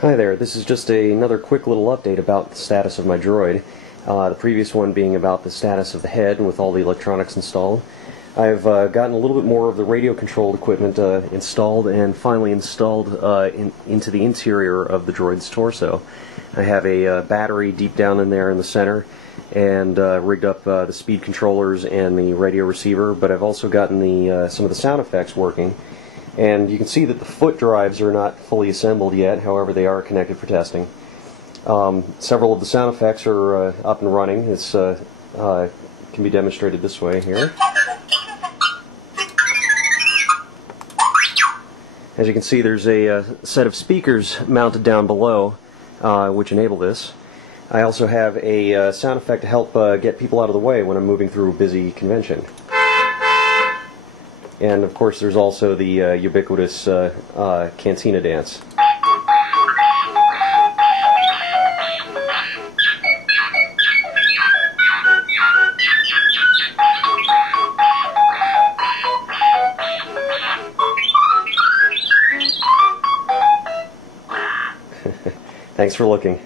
Hi there, this is just another quick little update about the status of my droid. The previous one being about the status of the head and with all the electronics installed. I've gotten a little bit more of the radio controlled equipment installed and finally installed into the interior of the droid's torso. I have a battery deep down in there in the center and rigged up the speed controllers and the radio receiver, but I've also gotten some of the sound effects working. And you can see that the foot drives are not fully assembled yet, however they are connected for testing. Several of the sound effects are up and running. This can be demonstrated this way here. As you can see, there's a set of speakers mounted down below which enable this. I also have a sound effect to help get people out of the way when I'm moving through a busy convention. And of course there's also the ubiquitous cantina dance. Thanks for looking.